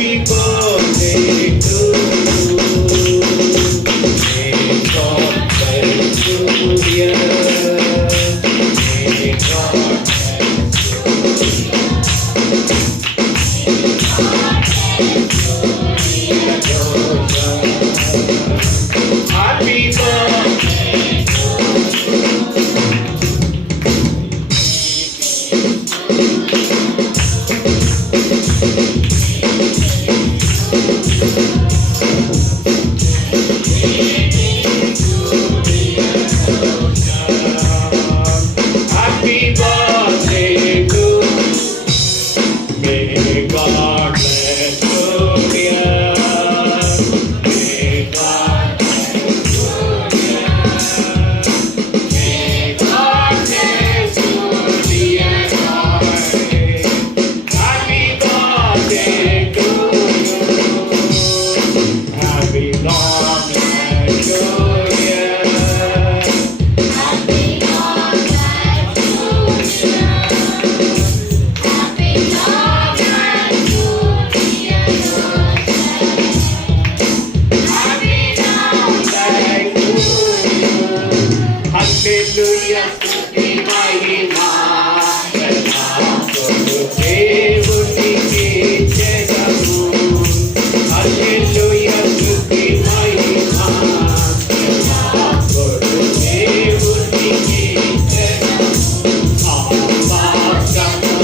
Happy birthday to you. May God bless you, dear. May God happy birthday. Happy birthday to you. May God bless you, dear. May God bless you, dear. May God bless you, dear boy. Happy birthday to you. Happy long life to you. Hallelujah, స్తుతి మహిమ ఎల్లప్పుడూ దేవునికి చెందును. Hallelujah, స్తుతి మహిమ ఎల్లప్పుడూ దేవునికి చెందును. ఆకాశములో